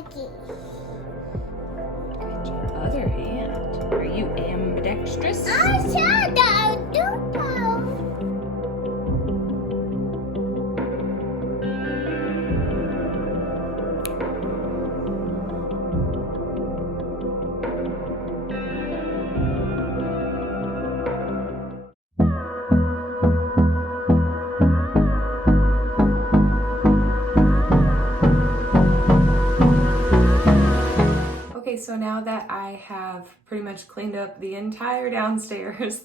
Maggie. Good job. Other hand. Are you ambidextrous? I said that I do know. Okay, so now that I have pretty much cleaned up the entire downstairs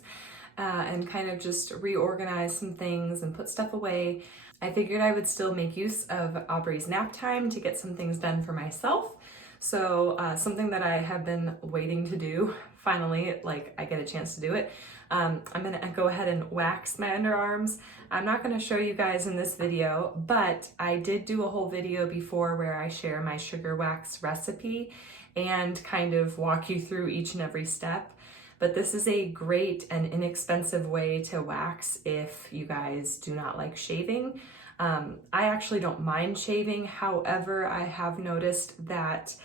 and kind of just reorganized some things and put stuff away, I figured I would still make use of Aubrey's nap time to get some things done for myself. So something that I have been waiting to do, finally, like I get a chance to do it. I'm gonna go ahead and wax my underarms. I'm not gonna show you guys in this video, but I did do a whole video before where I share my sugar wax recipe and kind of walk you through each and every step. But this is a great and inexpensive way to wax if you guys do not like shaving. I actually don't mind shaving. However, I have noticed that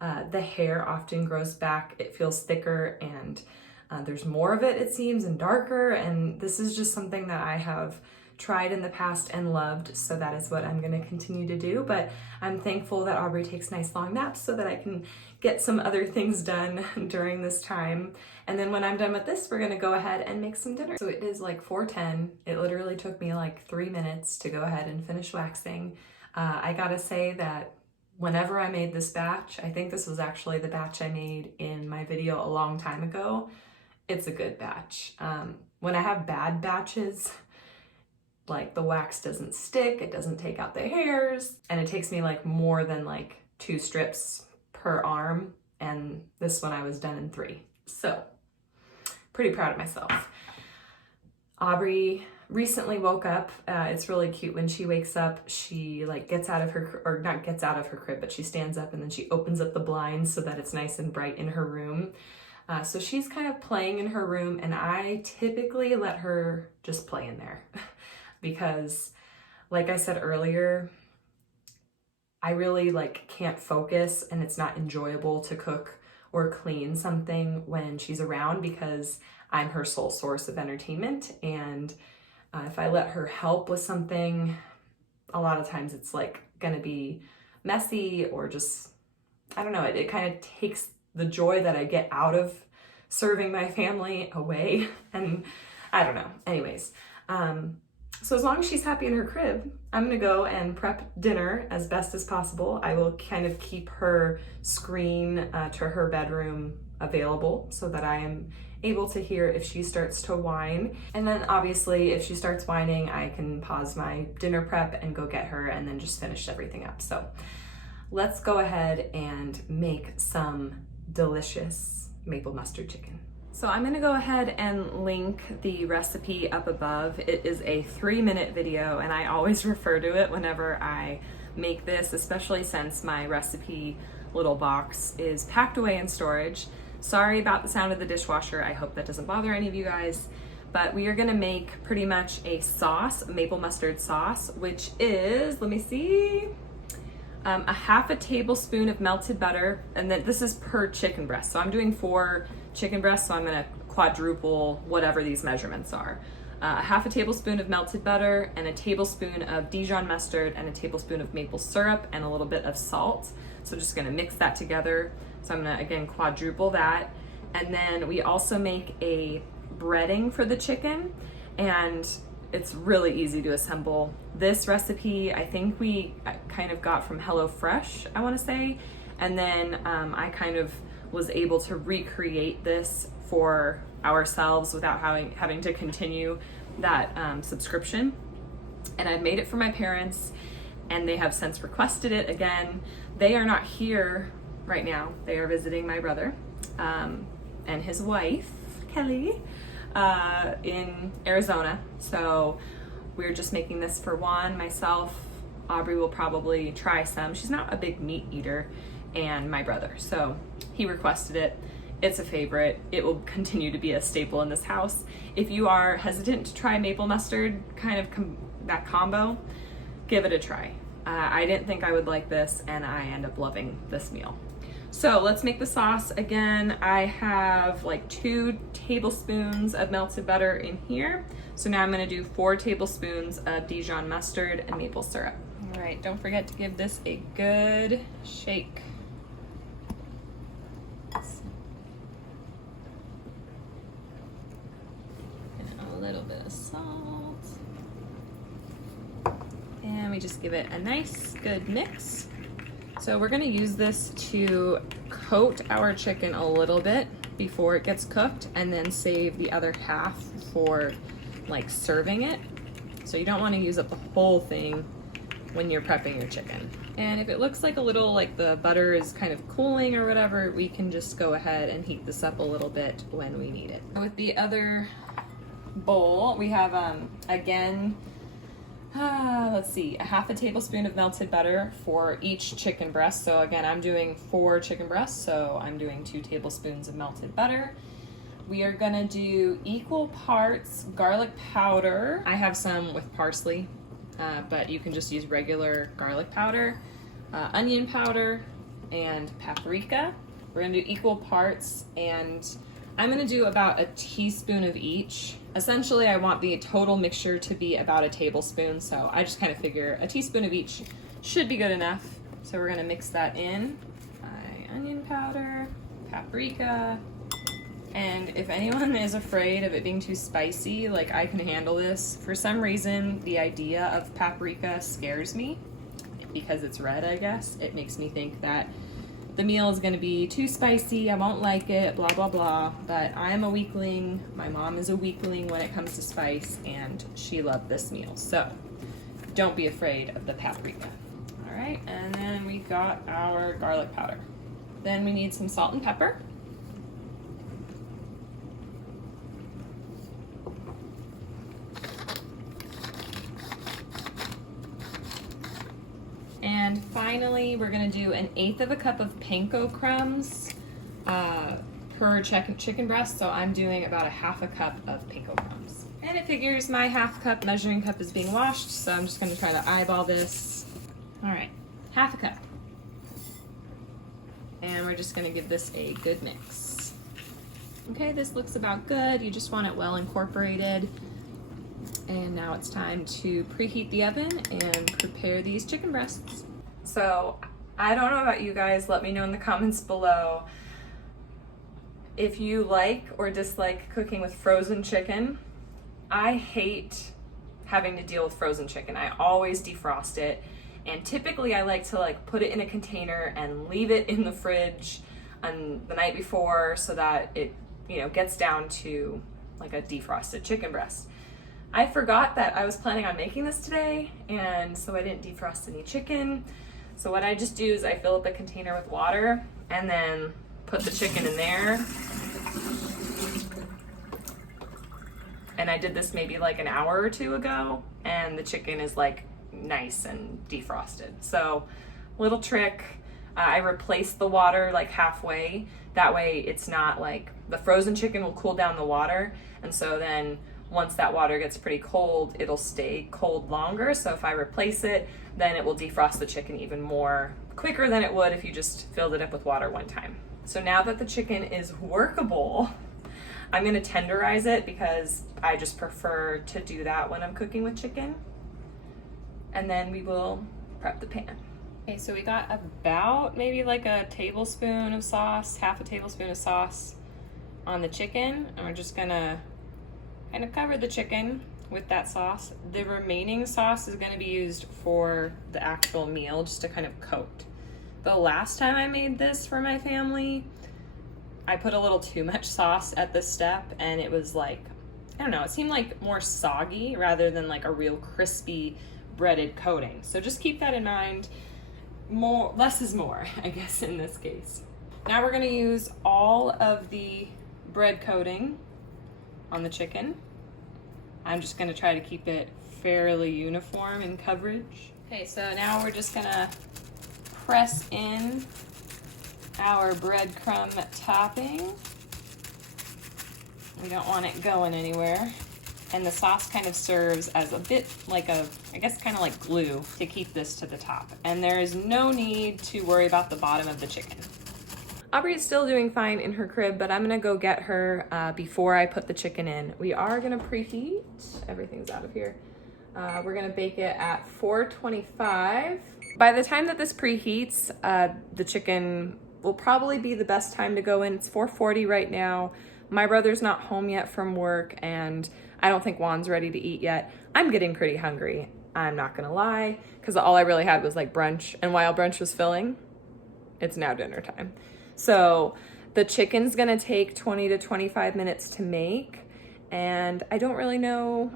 the hair often grows back. It feels thicker and there's more of it, it seems, and darker. And this is just something that I have tried in the past and loved, so that is what I'm going to continue to do. But I'm thankful that Aubrey takes nice long naps so that I can get some other things done during this time. And then when I'm done with this, we're going to go ahead and make some dinner. So it is like 4:10. It literally took me like 3 minutes to go ahead and finish waxing. I gotta say that whenever I made this batch, I think this was actually the batch I made in my video a long time ago. It's a good batch. When I have bad batches, like the wax doesn't stick, it doesn't take out the hairs, and it takes me like more than like 2 strips per arm, and this one I was done in 3. So pretty proud of myself. Aubrey recently woke up. It's really cute when she wakes up, she like gets out of her, or not gets out of her crib, but she stands up and then she opens up the blinds so that it's nice and bright in her room. So she's kind of playing in her room, and I typically let her just play in there because, like I said earlier, I really like can't focus, and it's not enjoyable to cook or clean something when she's around because I'm her sole source of entertainment. And if I let her help with something, a lot of times it's like gonna be messy or just, I don't know, it kind of takes the joy that I get out of serving my family away, and I don't know. Anyways, so as long as she's happy in her crib, I'm gonna go and prep dinner as best as possible. I will kind of keep her screen to her bedroom available so that I am able to hear if she starts to whine. And then obviously if she starts whining, I can pause my dinner prep and go get her and then just finish everything up. So let's go ahead and make some delicious maple mustard chicken. So I'm gonna go ahead and link the recipe up above. It is a 3-minute video, and I always refer to it whenever I make this, especially since my recipe little box is packed away in storage. Sorry about the sound of the dishwasher. I hope that doesn't bother any of you guys, but we are gonna make pretty much a sauce, a maple mustard sauce, which is, let me see, a half a tablespoon of melted butter, and then this is per chicken breast. So I'm doing 4 chicken breasts, so I'm gonna quadruple whatever these measurements are. A half a tablespoon of melted butter and a tablespoon of Dijon mustard and a tablespoon of maple syrup and a little bit of salt. So just gonna mix that together. So I'm gonna, again, quadruple that. And then we also make a breading for the chicken, and it's really easy to assemble. This recipe, I think we kind of got from HelloFresh, I wanna say. And then I kind of was able to recreate this for ourselves without having to continue that subscription. And I've made it for my parents, and they have since requested it again. They are not here right now. They are visiting my brother and his wife, Kelly, in Arizona. So we're just making this for Juan, myself. Aubrey will probably try some. She's not a big meat eater, and my brother. So he requested it. It's a favorite. It will continue to be a staple in this house. If you are hesitant to try maple mustard, kind of that combo, give it a try. I didn't think I would like this, and I end up loving this meal. So let's make the sauce. Again, I have like 2 tablespoons of melted butter in here. So now I'm gonna do 4 tablespoons of Dijon mustard and maple syrup. All right, don't forget to give this a good shake. And a little bit of salt. And we just give it a nice, good mix. So we're gonna use this to coat our chicken a little bit before it gets cooked, and then save the other half for like serving it. So you don't wanna use up the whole thing when you're prepping your chicken. And if it looks like a little like the butter is kind of cooling or whatever, we can just go ahead and heat this up a little bit when we need it. With the other bowl, we have, again, let's see, a half a tablespoon of melted butter for each chicken breast. So again, I'm doing 4 chicken breasts, so I'm doing 2 tablespoons of melted butter. We are gonna do equal parts garlic powder. I have some with parsley, but you can just use regular garlic powder, onion powder, and paprika. We're gonna do equal parts, and I'm gonna do about a teaspoon of each. Essentially, I want the total mixture to be about a tablespoon, so I just kind of figure a teaspoon of each should be good enough. So we're gonna mix that in. Onion powder, paprika, and if anyone is afraid of it being too spicy, like I can handle this. For some reason, the idea of paprika scares me because it's red, I guess. It makes me think that the meal is gonna be too spicy, I won't like it, blah, blah, blah. But I'm a weakling, my mom is a weakling when it comes to spice, and she loved this meal. So don't be afraid of the paprika. All right, and then we got our garlic powder. Then we need some salt and pepper. And finally, we're gonna do 1/8 of a cup of panko crumbs per chicken breast. So I'm doing about 1/2 cup of panko crumbs. And it figures my 1/2 cup measuring cup is being washed, so I'm just gonna try to eyeball this. All right, 1/2 cup. And we're just gonna give this a good mix. Okay, this looks about good. You just want it well incorporated. And now it's time to preheat the oven and prepare these chicken breasts. So I don't know about you guys, let me know in the comments below if you like or dislike cooking with frozen chicken. I hate having to deal with frozen chicken. I always defrost it, and typically I like to like put it in a container and leave it in the fridge on the night before so that it, you know, gets down to like a defrosted chicken breast. I forgot that I was planning on making this today, and so I didn't defrost any chicken. So what I just do is I fill up a container with water and then put the chicken in there. And I did this maybe like an hour or 2 ago, and the chicken is like nice and defrosted. So little trick, I replaced the water like halfway. That way it's not like the frozen chicken will cool down the water, and so then once that water gets pretty cold, it'll stay cold longer. So if I replace it, then it will defrost the chicken even more quicker than it would if you just filled it up with water one time. So now that the chicken is workable, I'm gonna tenderize it because I just prefer to do that when I'm cooking with chicken. And then we will prep the pan. Okay, so we got about maybe like a tablespoon of sauce, 1/2 tablespoon of sauce on the chicken. And we're just gonna kind of cover the chicken with that sauce. The remaining sauce is going to be used for the actual meal, just to kind of coat. The last time I made this for my family, I put a little too much sauce at this step, and it was like, I don't know, it seemed like more soggy rather than like a real crispy breaded coating. So just keep that in mind. Less is more, I guess, in this case. Now we're going to use all of the bread coating on the chicken. I'm just gonna try to keep it fairly uniform in coverage. Okay, so now we're just gonna press in our breadcrumb topping. We don't want it going anywhere. And the sauce kind of serves as a bit like I guess kind of like glue to keep this to the top. And there is no need to worry about the bottom of the chicken. Aubrey is still doing fine in her crib, but I'm gonna go get her before I put the chicken in. We are gonna preheat. Everything's out of here. We're gonna bake it at 425. By the time that this preheats, the chicken will probably be the best time to go in. It's 440 right now. My brother's not home yet from work, and I don't think Juan's ready to eat yet. I'm getting pretty hungry, I'm not gonna lie, because all I really had was like brunch, and while brunch was filling, it's now dinner time. So the chicken's gonna take 20 to 25 minutes to make, and I don't really know,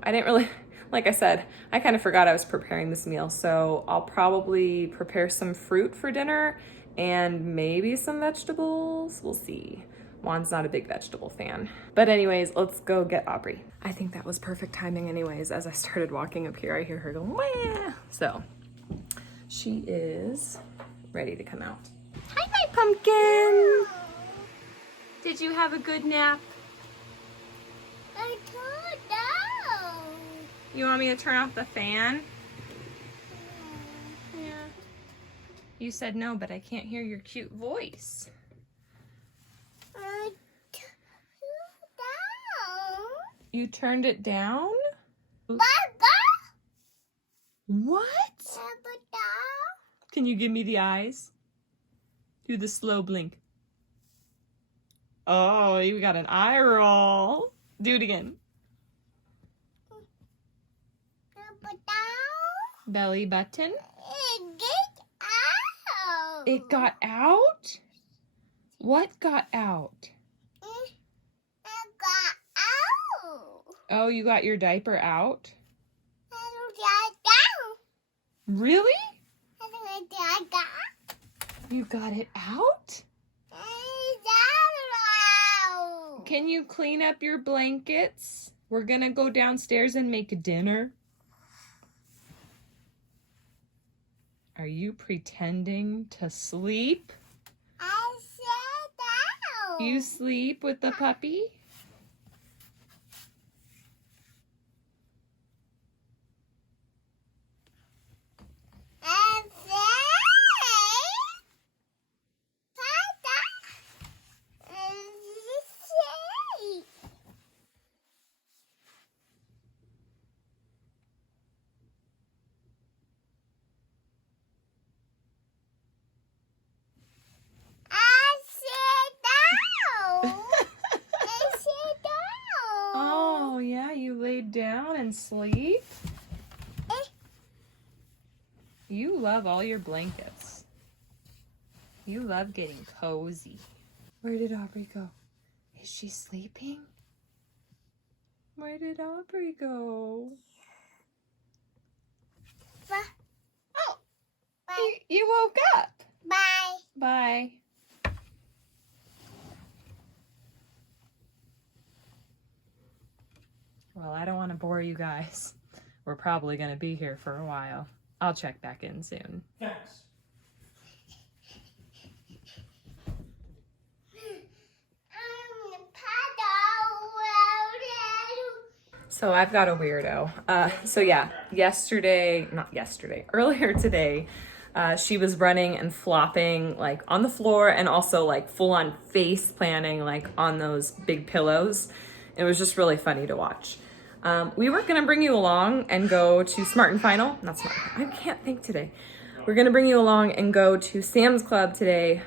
like I said, I kind of forgot I was preparing this meal, so I'll probably prepare some fruit for dinner and maybe some vegetables. We'll see. Juan's not a big vegetable fan. But anyways, let's go get Aubrey. I think that was perfect timing anyways. As I started walking up here, I hear her go, wah! So she is ready to come out. Hi, my pumpkin. Did you have a good nap? I told no. You want me to turn off the fan? Yeah. You said no, but I can't hear your cute voice. I told no. You turned it down? Baba. What? Baba. Can you give me the eyes? Do the slow blink. Oh, you got an eye roll. Do it again. Belly button. It got out? What got out? It got out. Oh, you got your diaper out? I got down. Really? I got. You got it out? Can you clean up your blankets? We're gonna go downstairs and make dinner. Are you pretending to sleep? I said no. You sleep with the puppy? I said, Papa, say. I said no. I said no. Oh, yeah, you laid down and sleep? You love all your blankets. You love getting cozy. Where did Aubrey go? Is she sleeping? Where did Aubrey go? Oh, you woke up. Bye. Bye. Well, I don't want to bore you guys. We're probably going to be here for a while. I'll check back in soon. Thanks. So I've got a weirdo. So yeah, earlier today, she was running and flopping like on the floor and also like full on face planting like on those big pillows. It was just really funny to watch. We were gonna bring you along and go to Smart and Final. Not Smart, I can't think today. We're gonna bring you along and go to Sam's Club today,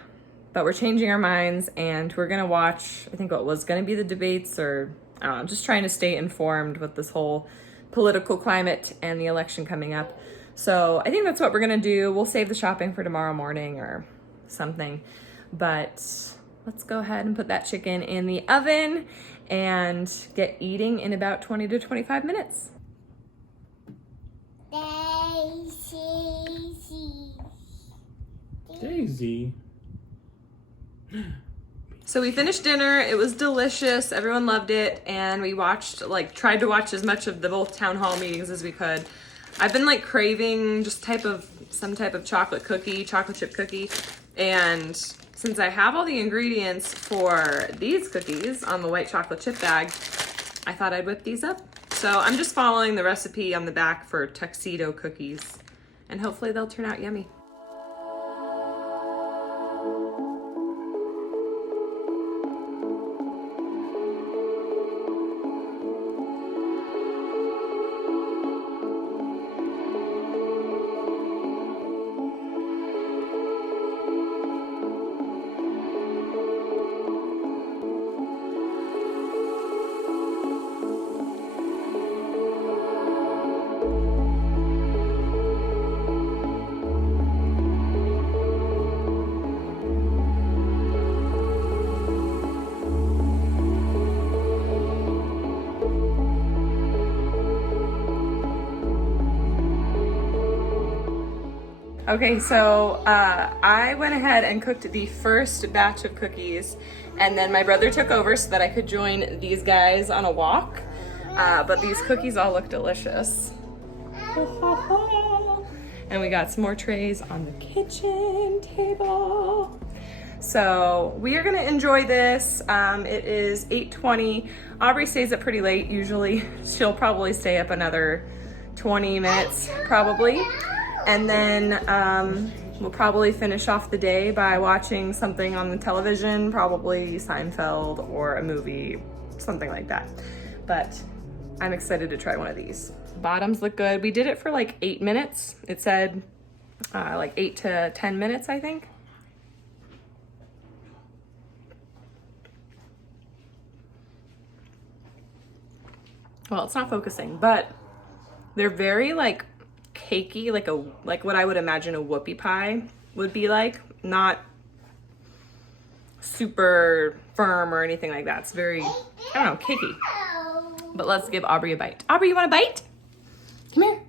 but we're changing our minds and we're gonna watch, I think what was gonna be the debates, or I don't know, I'm just trying to stay informed with this whole political climate and the election coming up. So I think that's what we're gonna do. We'll save the shopping for tomorrow morning or something, but let's go ahead and put that chicken in the oven and get eating in about 20 to 25 minutes. Daisy. So we finished dinner. It was delicious. Everyone loved it. And we tried to watch as much of the both town hall meetings as we could. I've been like craving just some type of chocolate chip cookie. And since I have all the ingredients for these cookies on the white chocolate chip bag, I thought I'd whip these up. So I'm just following the recipe on the back for tuxedo cookies, and hopefully they'll turn out yummy. Okay, so I went ahead and cooked the first batch of cookies, and then my brother took over so that I could join these guys on a walk. But these cookies all look delicious. And we got some more trays on the kitchen table. So we are gonna enjoy this. It is 8:20. Aubrey stays up pretty late usually. She'll probably stay up another 20 minutes probably. And then we'll probably finish off the day by watching something on the television, probably Seinfeld or a movie, something like that. But I'm excited to try one of these. Bottoms look good. We did it for like 8 minutes. It said like 8 to 10 minutes, I think. Well, it's not focusing, but they're very like cakey, like what I would imagine a whoopie pie would be like. Not super firm or anything like that. It's very, I don't know, cakey. But let's give Aubrey a bite. Aubrey, you want a bite? Come here.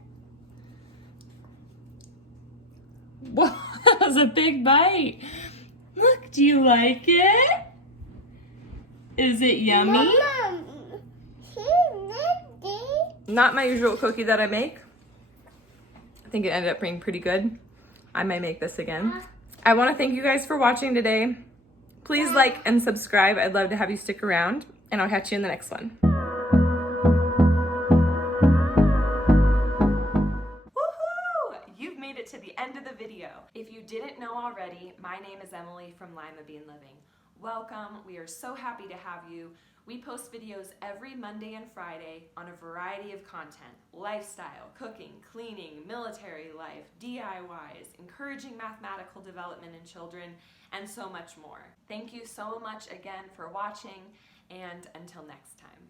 Whoa, that was a big bite. Look, do you like it? Is it yummy? Mama, Not my usual cookie that I make. I think it ended up being pretty good. I may make this again. I want to thank you guys for watching today. Please like and subscribe. I'd love to have you stick around, and I'll catch you in the next one. Woohoo! You've made it to the end of the video. If you didn't know already, my name is Emily from Limabean Living. Welcome. We are so happy to have you. We post videos every Monday and Friday on a variety of content: lifestyle, cooking, cleaning, military life, DIYs, encouraging mathematical development in children, and so much more. Thank you so much again for watching, and until next time.